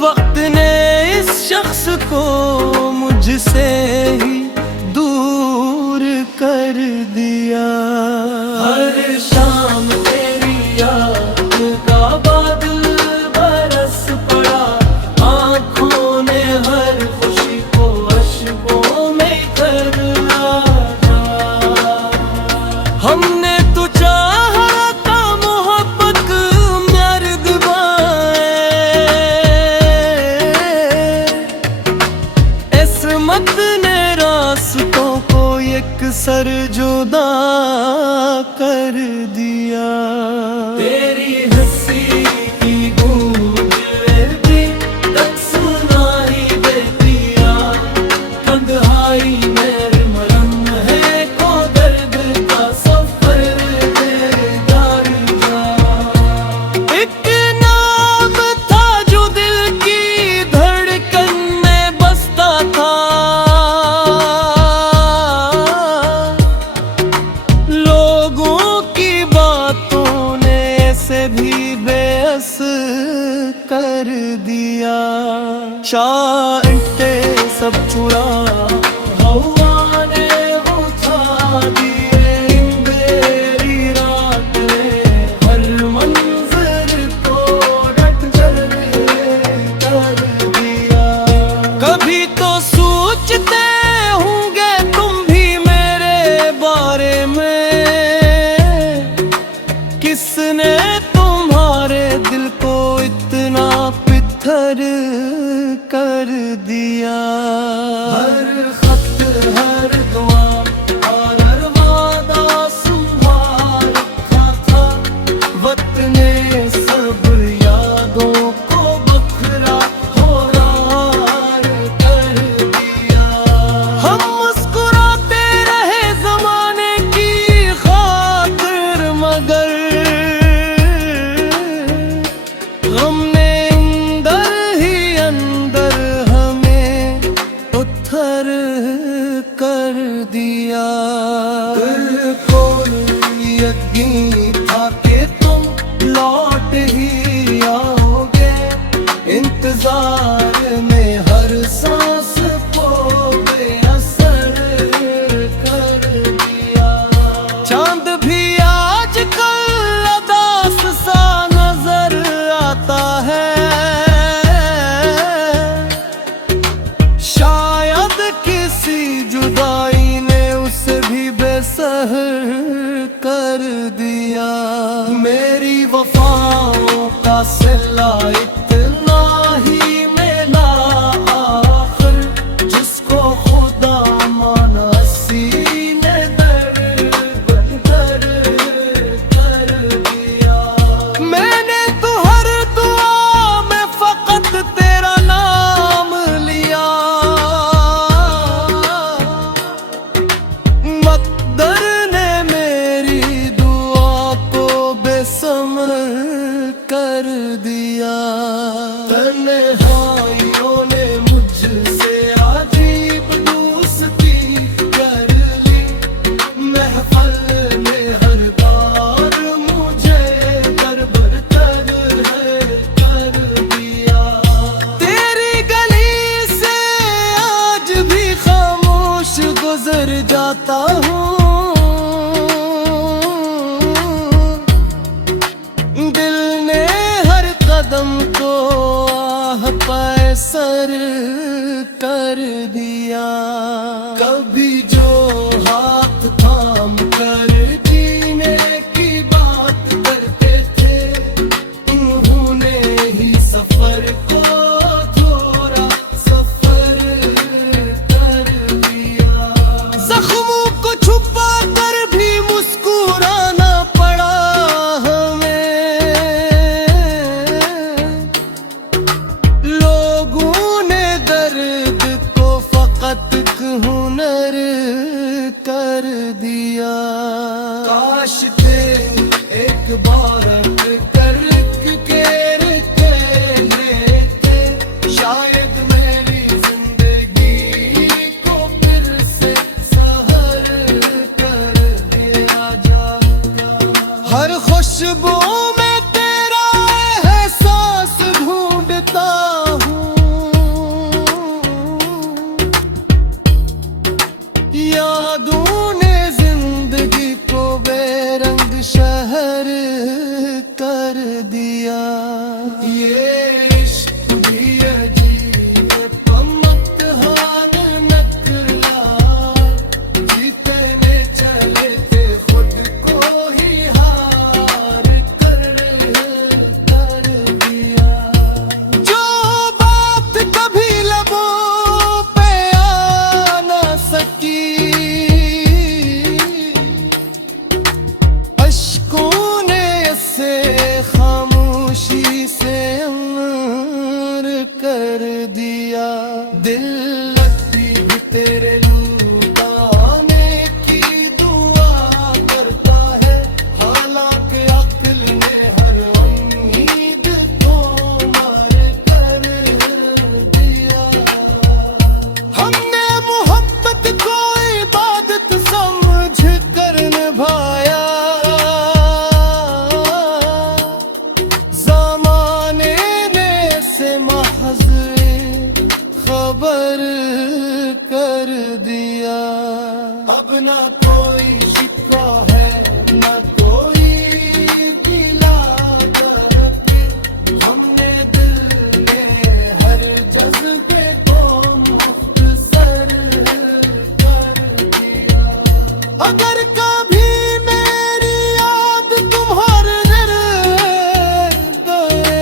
वक्त ने इस शख्स को मुझसे ही दूर कर दिया। हर शाम तेरी याद का बादल बरस पड़ा, आँखों ने हर खुशी को अश्कों में कर दिया। हमने तो चाहा था मोहब्बत मर्द किस्मत ने रास्तों को एक सर जुदा कर दिया। तेरी हंसी की गूंज भी तक सुनाई देती आ, तन्हाई मेरे मरम है को दर्द का सफर मेरे दारिया। एक नाम था जो दिल की धड़कन में बसता था, भी बेअस कर दिया। शांटे सब चुरा हवा ने उठा दिए, अंधेरी रात ने हर मंजर को डंजर कर दिया। कभी तो सोचते होंगे तुम भी मेरे बारे में, किसने तुम्हारे दिल को इतना पिथर कर दिया। हर खत हर दुआ और हर वादा संभाल रखा था, वक्त ने सब यादों को बखरा होरार कर दिया। हम मुस्कुराते रहे जमाने की खातिर, मगर हमने अंदर ही अंदर हमें उथर कर दिया। दिल को यकीन था कि तुम लौट ही आओगे, इंतजार में हर सांस को बेअसर कर दिया। चांद भी आजकल अदास सा नजर आता है, शायद किसी जुदाई ने उसे भी बेसहर कर दिया। मेरी वफाओं का सिला इतना ही मिला आखिर, जिसको खुदा माना सीने दर बंदर कर दिया। मैंने तो हर दुआ में फकत तेरा नाम लिया, मक़दर ने मेरी दुआ को बेसमर कर दिया। तन्हाइयों ने मुझसे अजीब दोस्ती कर ली, महफल ने हर बार मुझे दरबदर कर दिया। तेरी गली से आज भी खामोश गुजर जाता हूँ, दिल ने हर कदम को आह पैसर कर दिया। कभी जो हाथ थाम कर जीने की बात करते थे, उन्होंने ही सफर को थोड़ा सफर कर दिया। जख्मों को छुपा कर भी मुस्कुराना पड़ा हमें, लोगों ने दर्द को फकत हुनर कर दिया। काश थे एक बार करके लेते, शायद मेरी जिंदगी को फिर से सहर कर दिया जाता। हर खुशबू में तेरा एहसास ढूंढता हूँ, कर दिया। दिल लगती भी तेरे लुटाने की दुआ करता है, हालांकि अक्ल ने हर उम्मीद को मार कर दिया। हमने मोहब्बत को इबादत समझ कर निभाया, ज़माने ने से महज़ खबर कर दिया। अब ना कोई शिकवा है ना कोई गिला करके, हमने दिल में हर जज्बे को मुख्तसर कर दिया। अगर कभी मेरी याद तुम्हारे दिल गए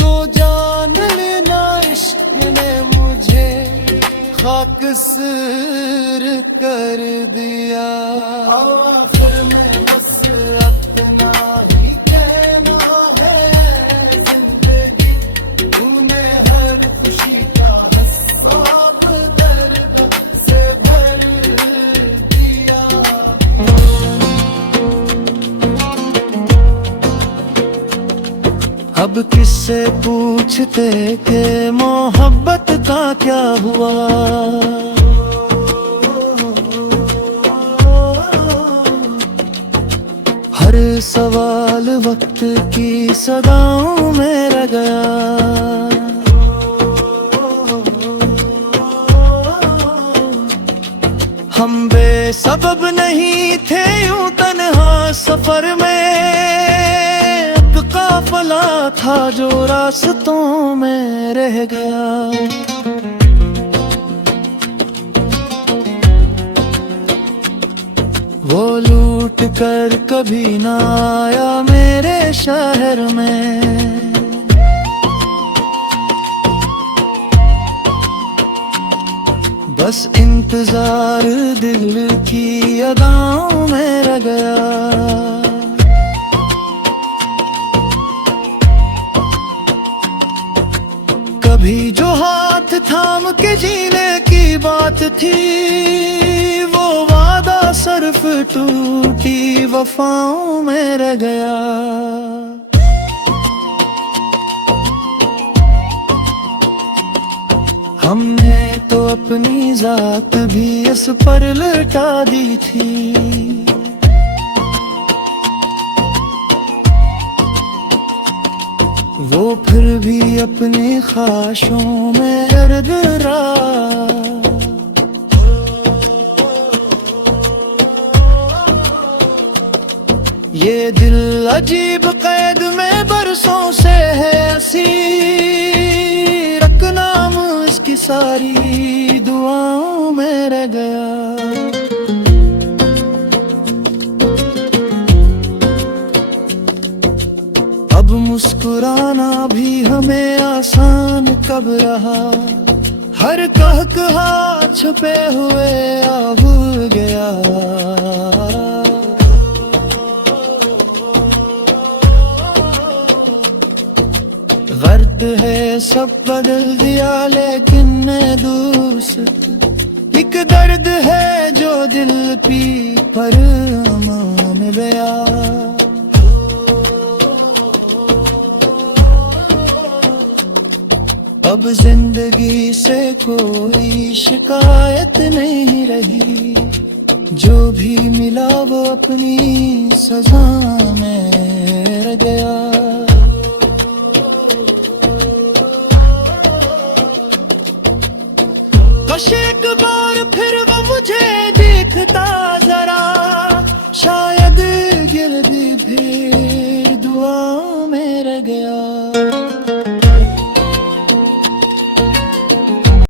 तो जान लेना इश्क ने मुझे खाकसर कर दिया। आखिर में बस अपना ही कहना है जिंदगी, तूने हर खुशी का हिसाब दर्द से भर दिया। अब किससे पूछते कि मोहब्बत का क्या हुआ। हर सवाल वक्त की सदाओं में रह गया। हम बेसबब नहीं थे यूं तन्हा सफर में, काफला था जो रास्तों में रह गया। वो लूट कर कभी ना आया मेरे शहर में, बस इंतजार दिल की अदाओं में रह गया। कभी जो हाथ थाम के जीने की बात थी, वो वादा सिर्फ टूटी वफाओं में रह गया। हमने तो अपनी जात भी इस पर लुटा दी थी, वो फिर भी अपनी ख्वाहिशों में दर्द रहा। ये दिल अजीब कैद में बरसों से है असीर, नाम इसकी सारी दुआओं में रह गया। अब मुस्कुराना भी हमें आसान कब रहा, हर कहकहा छुपे हुए आ भूल गया। गर्द है सब बदल दिया लेकिन मैं दोस्त, एक दर्द है जो दिल पी पर अमान गया। अब जिंदगी से कोई शिकायत नहीं रही, जो भी मिला वो अपनी सजा में रह गया।